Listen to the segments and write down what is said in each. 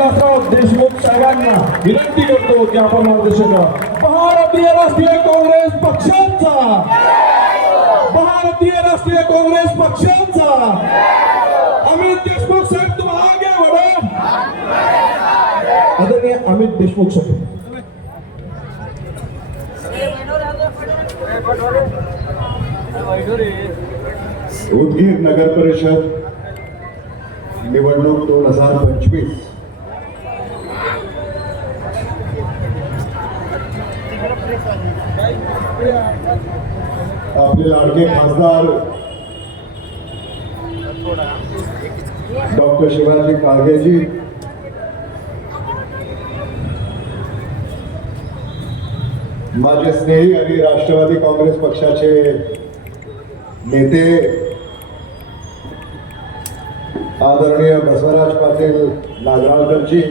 विलासराव देशमुख साहेबांना विनंती करतो की आपण मार्गदर्शन करा. भारतीय राष्ट्रीय काँग्रेस पक्षांचा. भारतीय राष्ट्रीय काँग्रेस पक्षांचा. अमित देशमुख साहेब तुम आगे आदरणीय अमित देशमुख साहेब. उदगीर नगर परिषद निवडणूक दोन हजार पंचवीस. आपले लाडके खासदार डॉक्टर शिवाजी काळगेजी माझे स्नेही आणि राष्ट्रवादी काँग्रेस पक्षाचे नेते आदरणीय बसवराज पाटील नागराळकरजी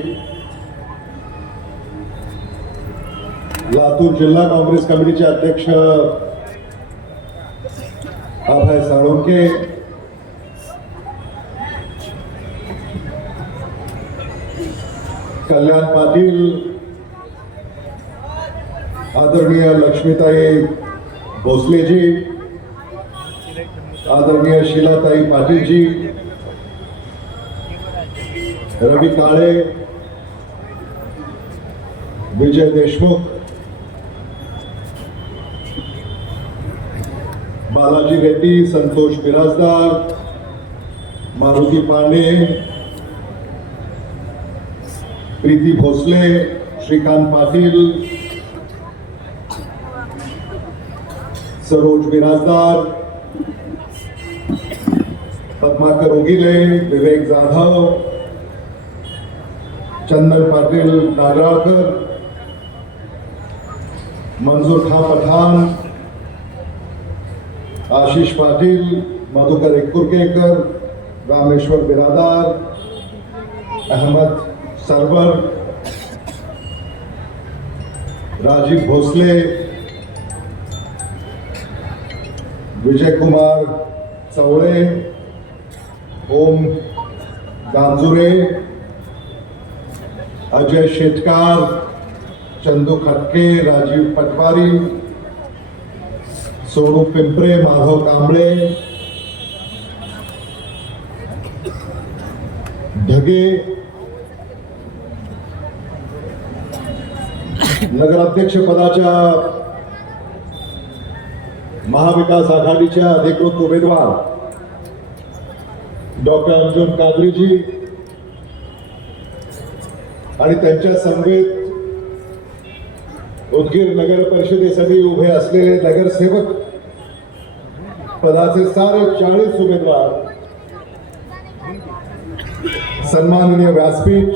लातूर जिल्हा काँग्रेस कमिटीचे अध्यक्ष अभय साळुंके. कल्याण पाटील. आदरणीय लक्ष्मीताई भोसलेजी. आदरणीय शिलाताई पाटीलजी. रवी काळे. विजय देशमुख. बालाजी रेड्डी संतोष बिराजदार मारुती पांडे प्रीती भोसले श्रीकांत पाटील सरोज बिराजदार पद्माकर उगिले विवेक जाधव चंदन पाटील नागराळकर मंजूर खा पठाण आशिष पाटील मधुकर एकुरकेकर रामेश्वर बिरादार अहमद सरवर राजीव भोसले विजय कुमार चवळे ओम गांजुरे अजय शेटकार चंदू खटके राजीव पटवारी सोनू पिंपरे माधव कांबळे. ढगे. नगराध्यक्ष पदाच्या महाविकास आघाडीच्या अधिकृत उमेदवार डॉक्टर अर्जुन कादरीजी आणि त्यांच्या समवेत उदगीर नगर परिषदेसाठी उभे असलेले नगरसेवक पदाचे सारे चाळीस उमेदवार सन्माननीय व्यासपीठ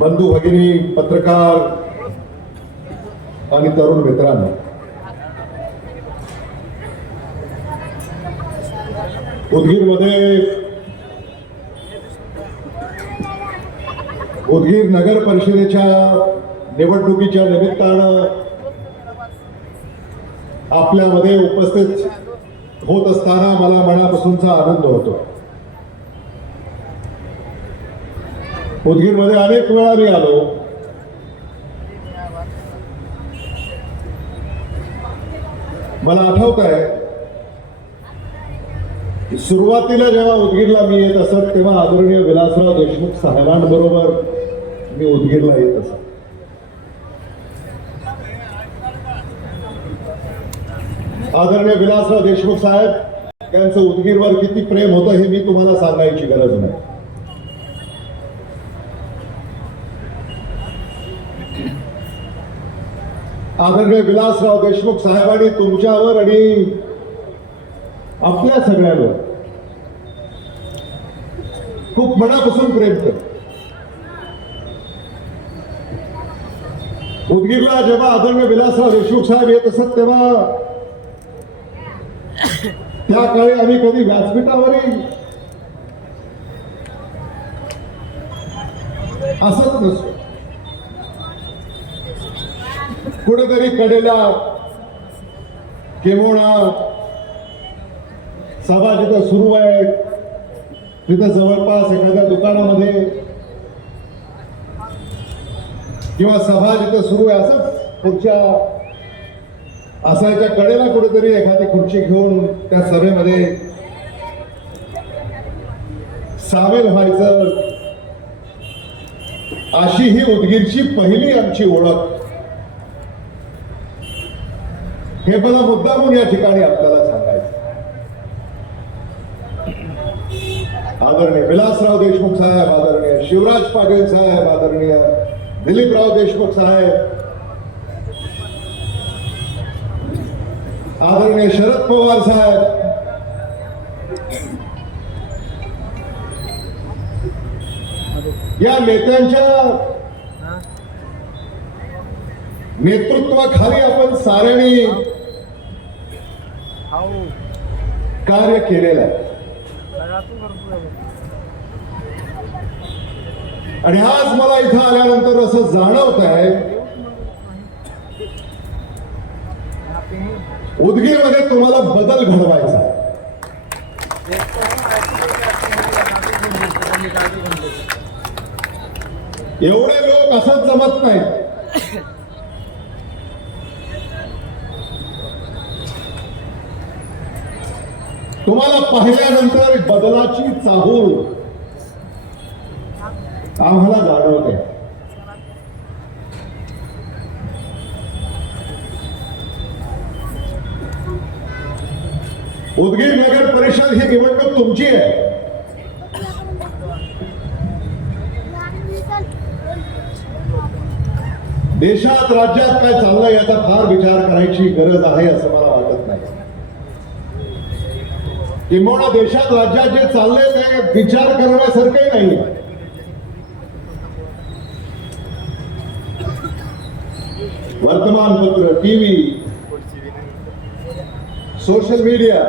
बंधू भगिनी पत्रकार आणि तरुण मित्रांनो. उदगीरमध्ये उदगीर नगर परिषदेच्या निवडणुकीच्या निमित्तानं आपल्यामध्ये उपस्थित होत असताना मला मनापासूनचा आनंद होतो. उदगीरमध्ये अनेक वेळा मी आलो. मला आठवत आहे सुरुवातीला जेव्हा उदगीरला मी येत असत तेव्हा आदरणीय विलासराव देशमुख साहेबांबरोबर मी उदगीरला येत असा आदरणीय विलासराव देशमुख साहेब त्यांचं उदगीरवर किती प्रेम होतं हे मी तुम्हाला सांगायची गरज नाही. आदरणीय विलासराव देशमुख साहेबांनी तुमच्यावर आणि आपल्या सगळ्यांवर खूप मनापासून प्रेम करतो. उदगीरला जेव्हा आदरणीय विलासराव देशमुख साहेब येत असत तेव्हा त्या काळी आम्ही कधी व्यासपीठावरही असत नसतो. कुठेतरी कडेला किंवा सभा जिथं सुरू आहे तिथं जवळपास एखाद्या दुकानामध्ये किंवा सभा जिथं सुरू आहे असंच पुढच्या असायच्या कडेला कुठेतरी एखादी खुर्ची घेऊन त्या सभेमध्ये सामील व्हायचं. अशी ही उदगीरची पहिली आमची ओळख. हे मला मुद्दामून या ठिकाणी आपल्याला सांगायचं. आदरणीय विलासराव देशमुख साहेब आदरणीय शिवराज पाटील साहेब आदरणीय दिलीपराव देशमुख साहेब. आदरणीय शरद पवार साहेब. या नेत्यांच्या नेतृत्वाखाली आपण साऱ्यांनी कार्य केलेलं आहे. आणि आज मला इथं आल्यानंतर असं जाणवत आहे उदगीरमध्ये तुम्हाला बदल घडवायचा एवढे लोक असंच जमत नाहीत. तुम्हाला पाहिल्यानंतर बदलाची चाहूल आम्हाला जाणवते उदगीर नगर परिषद ही निवडणूक तुमची आहे. देशात राज्यात काय चाललंय याचा फार विचार करायची गरज आहे असं मला वाटत नाही. किंवा देशात राज्यात जे चाललंय ते विचार करण्यासारखंही नाही वर्तमानपत्र TV social media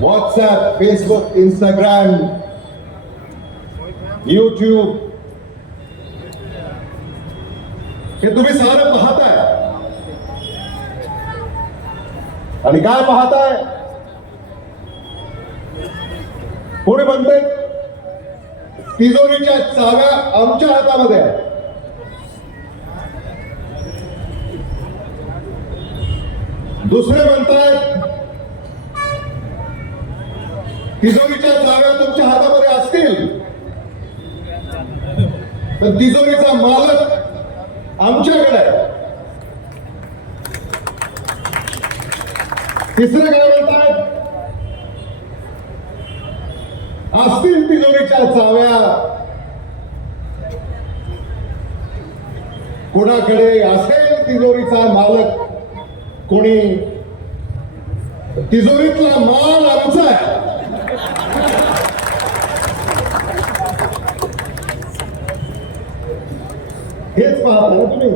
WhatsApp Facebook Instagram YouTube हे तुम्ही सारं पाहताय. आणि काय पाहताय? कोणी म्हणते तिजोरीच्या चाव्या आमच्या हातामध्ये आहे दुसरे म्हणतात तिजोरीच्या चाव्या तुमच्या हातामध्ये असतील. तर तिजोरीचा मालक आमच्याकडे आहे. तिसरे काय म्हणतात असतील तिजोरीच्या चाव्या कोणाकडे असेल तिजोरीचा मालक? कोणी तिजोरीतला माल आमचा आहे. हेच पाहता ना तुम्ही.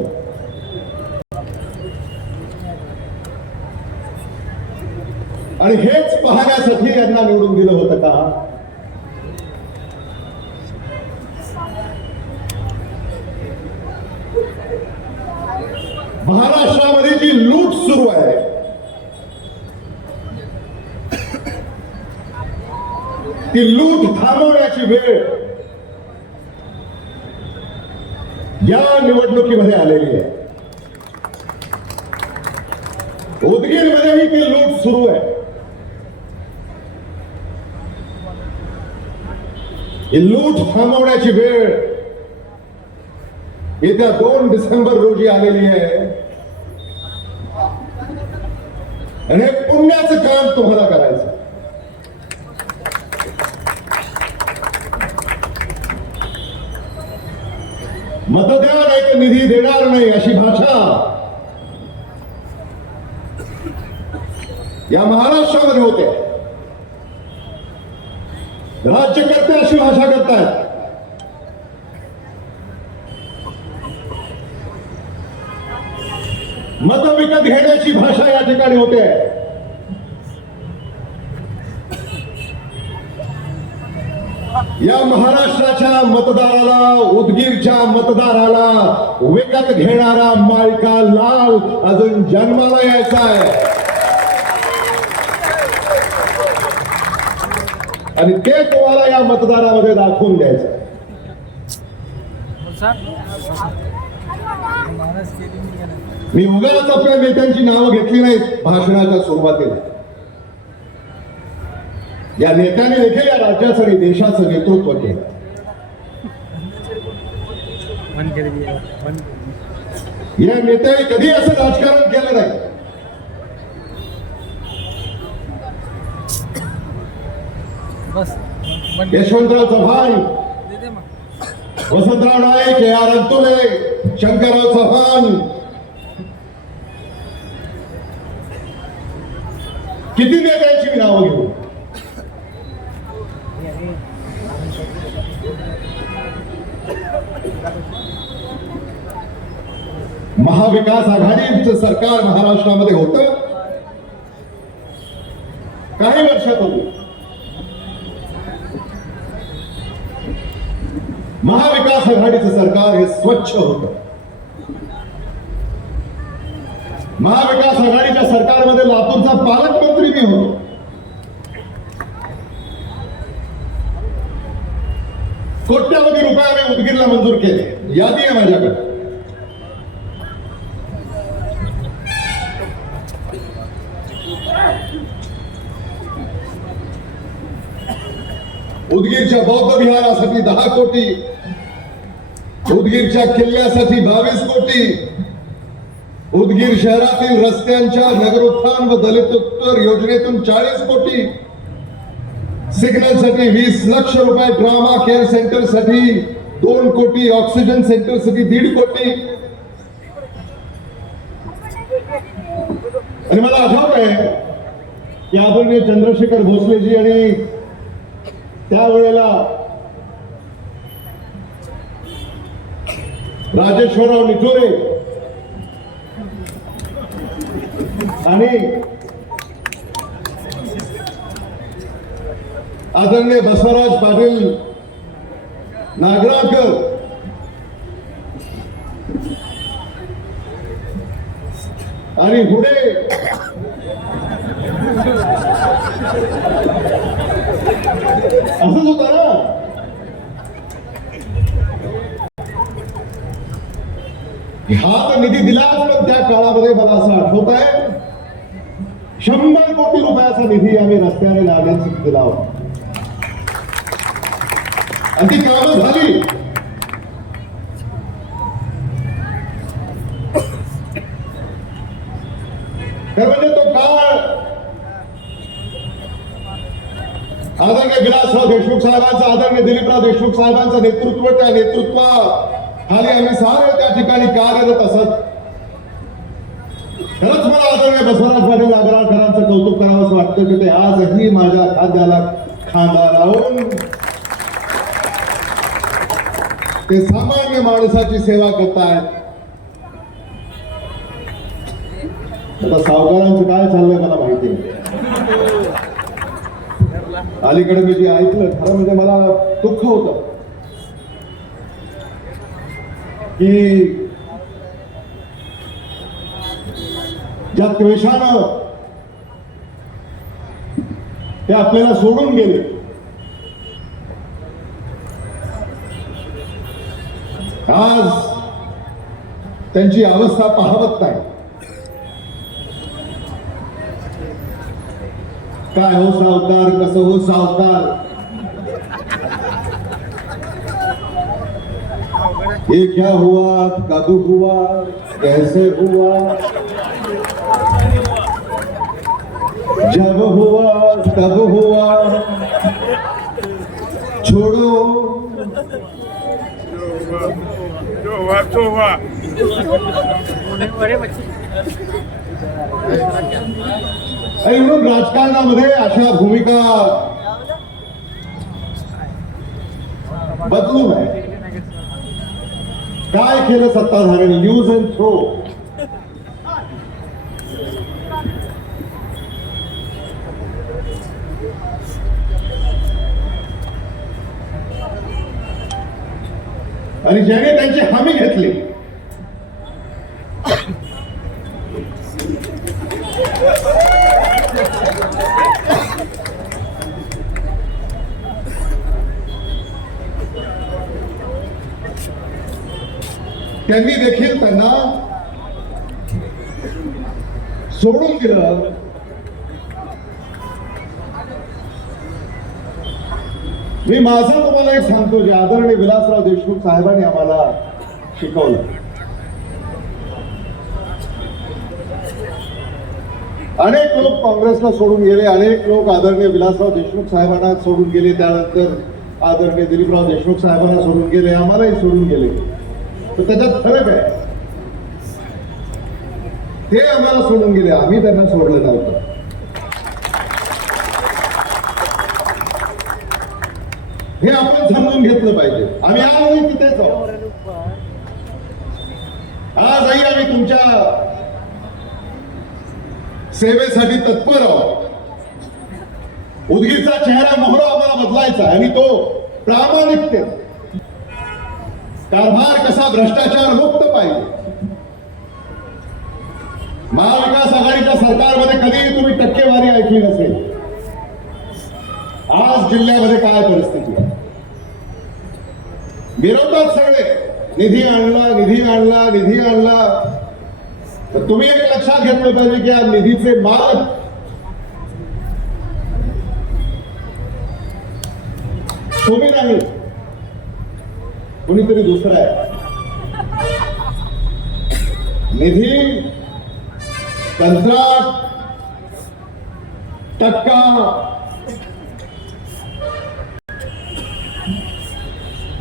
आणि हेच पाहण्यासाठी यांना निवडून दिलं होतं का महाराष्ट्रामध्ये जी लूट सुरू आहे. ती लूट थांबवण्याची वेळ या निवडणुकीमध्ये आलेली आहे. उदगीरमध्येही ती लूट सुरू आहे. ही लूट थांबवण्याची वेळ येत्या दोन डिसेंबर रोजी आलेली आहे. आणि हे पुण्याचं काम तुम्हाला करायचं. मत एक नाही तर निधी देणार नाही अशी भाषा. या महाराष्ट्रामध्ये होते. राज्यकर्ते अशी भाषा करतायत. मत विकत घेण्याची भाषा या ठिकाणी होते. या महाराष्ट्राच्या मतदाराला उदगीरच्या मतदाराला विकत घेणारा मायका लाल अजून जन्माला यायचा आहे. आणि ते तुम्हाला या मतदारामध्ये दाखवून द्यायचं. मी उगाच आपल्या नेत्यांची नावं घेतली नाहीत भाषणाच्या सुरुवातीला. या नेत्याने देखील या राज्याचं आणि देशाचं नेतृत्व केलं. या नेत्याने कधी असं राजकारण केलं नाही. यशवंतराव चव्हाण वसंतराव नाईक ए आर अंतुले शंकरराव चव्हाण किती नेत्यांची मी नावं घेऊ? महाविकास आघाडीचं सरकार महाराष्ट्रामध्ये होत? काही वर्षात महाविकास आघाडीचं सरकार हे स्वच्छ होत. महाविकास आघाडीच्या सरकारमध्ये लातूरचा पालकमंत्री मी होतो कोट्यावधी रुपये आम्ही उदगीरला मंजूर केले. यादी आहे माझ्याकडे. उदगीरच्या बौद्ध विहारासाठी दहा कोटी, उदगीरच्या किल्ल्यासाठी बावीस कोटी उदगीर शहरातील रस्त्यांच्या नगरोत्थान व दलित उत्तर योजनेतून चाळीस कोटी सिग्नलसाठी वीस लक्ष रुपये ड्रामा केअर सेंटरसाठी दोन कोटी ऑक्सिजन सेंटरसाठी दीड कोटी. आणि मला आठवत आहे की आदरणीय चंद्रशेखर भोसलेजी आणि त्यावेळेला राजेश्वरराव निठोरे आणि आदरणीय बसवराज पाटील नागराळकर आणि पुढे असंच होत ना हा तर निधी दिला पण त्या काळामध्ये मला असं आठवत आहे शंभर कोटी रुपयाचा निधी आम्ही रस्त्याने लावण्यासाठी दिला होता आणि ती कामं झाली. तर म्हणजे तो काळ आदरणीय विलासराव देशमुख साहेबांचं आदरणीय दिलीपराव देशमुख साहेबांचं नेतृत्व त्या नेतृत्वाखाली आम्ही सारे त्या ठिकाणी कार्यरत असत. खरंच मला आदरणीय बसवराज पाटील आगराळकरांचं कौतुक करावं असं वाटतं की ते आजही माझ्या खाद्याला खांदा लावून ते सामान्य माणसाची सेवा करतायत. आता सावकारांचं काय चाललंय मला माहिती नाही. अलीकडे मी जे ऐकलं खरं म्हणजे मला दुःख होत की ज्या द्वेषानं ते आपल्याला सोडून गेले. आज त्यांची अवस्था पाहवत नाही. काय हो सावकार कसं हो सावकार? ये क्या हुआ कब हुआ कैसे हुआ जब हुआ तब हुआ। छोड़ो। जो हुआ तो हुआ म्हणून राजकारणामध्ये अशा भूमिका बदलू नये. काय केलं सत्ताधाऱ्यांनी? यूज अँड थ्रो आणि ज्याने त्यांची हमी घेतली. त्यांनी देखील त्यांना सोडून दिलं. मी माझं तुम्हाला एक सांगतो जे आदरणीय विलासराव देशमुख साहेबांनी आम्हाला शिकवलं. अनेक लोक काँग्रेसला सोडून गेले अनेक लोक आदरणीय विलासराव देशमुख साहेबांना सोडून गेले त्यानंतर आदरणीय दिलीपराव देशमुख साहेबांना सोडून गेले आम्हालाही सोडून गेले. तर त्याच्यात फरक आहे. ते आम्हाला सोडून गेले आम्ही त्यांना सोडलं नव्हतं. हे आपण समजून घेतलं पाहिजे. आम्ही आजही तिथेच आहोत. आजही आम्ही तुमच्या सेवेसाठी तत्पर आहोत. उदगीरचा चेहरा मोहरा आम्हाला बदलायचा आणि तो प्रामाणिकते कारभार कसा भ्रष्टाचार मुक्त पाहिजे. महाविकास आघाडीच्या सरकारमध्ये कधीही तुम्ही टक्केवारी ऐकली नसेल. आज जिल्ह्यामध्ये काय परिस्थिती आहे? विरोधात सगळे निधी आणला निधी आणला निधी आणला. तर तुम्ही एक लक्षात घेतलं पाहिजे की या निधीचे मालक तुम्ही नाही. कोणीतरी दुसरा आहे. निधी कंत्राट टक्का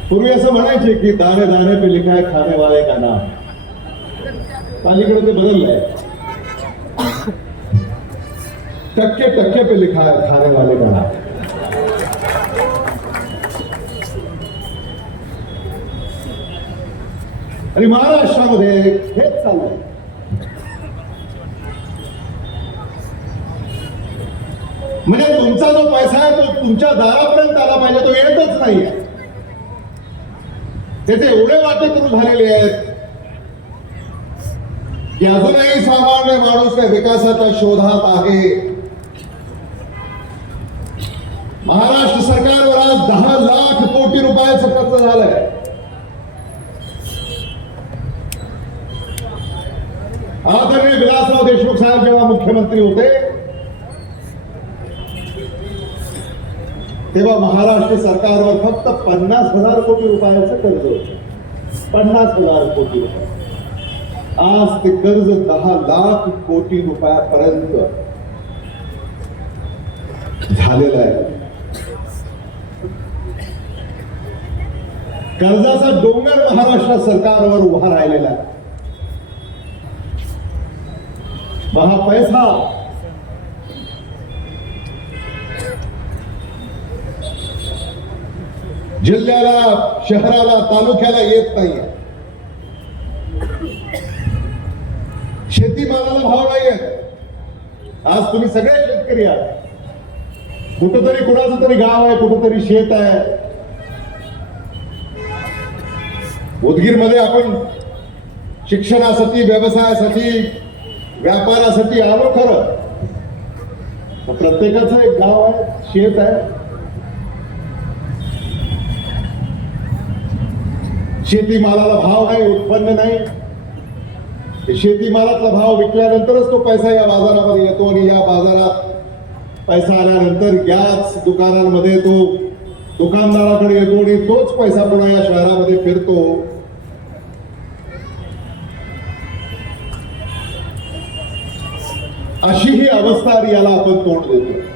पूर्वी असं म्हणायचे की दाणे दाणे पे लिखाय खाने वाले का नाम? अलीकडे ते बदललंय. टक्के टक्के पे लिखा है खाने वाले का नाम? आणि महाराष्ट्रामध्ये हेच चाललंय. म्हणजे तुमचा जो पैसा आहे तो तुमच्या दारापर्यंत आला पाहिजे तो येतच नाहीये. त्याचे एवढे वाटेकरू झालेले आहेत की अजूनही सामान्य माणूस त्या विकासाच्या शोधात आहे महाराष्ट्र सरकारवर आज दहा लाख कोटी रुपयाचं खर्च झालंय. आदरणीय विलासराव देशमुख साहेब जेव्हा मुख्यमंत्री होते तेव्हा महाराष्ट्र सरकारवर फक्त पन्नास हजार कोटी रुपयाचं कर्ज होतं. पन्नास हजार कोटी रुपये. आज ते कर्ज दहा लाख कोटी रुपयापर्यंत झालेलं आहे. कर्जाचा डोंगर महाराष्ट्र सरकारवर उभा राहिलेला आहे. महा हा पैसा जिल्ह्याला शहराला तालुक्याला येत नाहीये. शेतीमालाला भाव नाहीये. आज तुम्ही सगळे शेतकरी आहात. कुठंतरी कुणाचं तरी गाव आहे कुठंतरी शेत आहे. उदगीरमध्ये आपण शिक्षणासाठी व्यवसायासाठी व्यापारासाठी आलो खरं. प्रत्येकाचं एक गाव आहे शेत आहे. शेतीमालाला भाव नाही उत्पन्न नाही. शेतीमालातला भाव विकल्यानंतरच तो पैसा या बाजारामध्ये येतो आणि या बाजारात पैसा आल्यानंतर याच दुकानांमध्ये तो दुकानदाराकडे येतो आणि तोच पैसा पुन्हा या शहरामध्ये फिरतो. अशी ही अवस्था याला आपण तोंड देतो.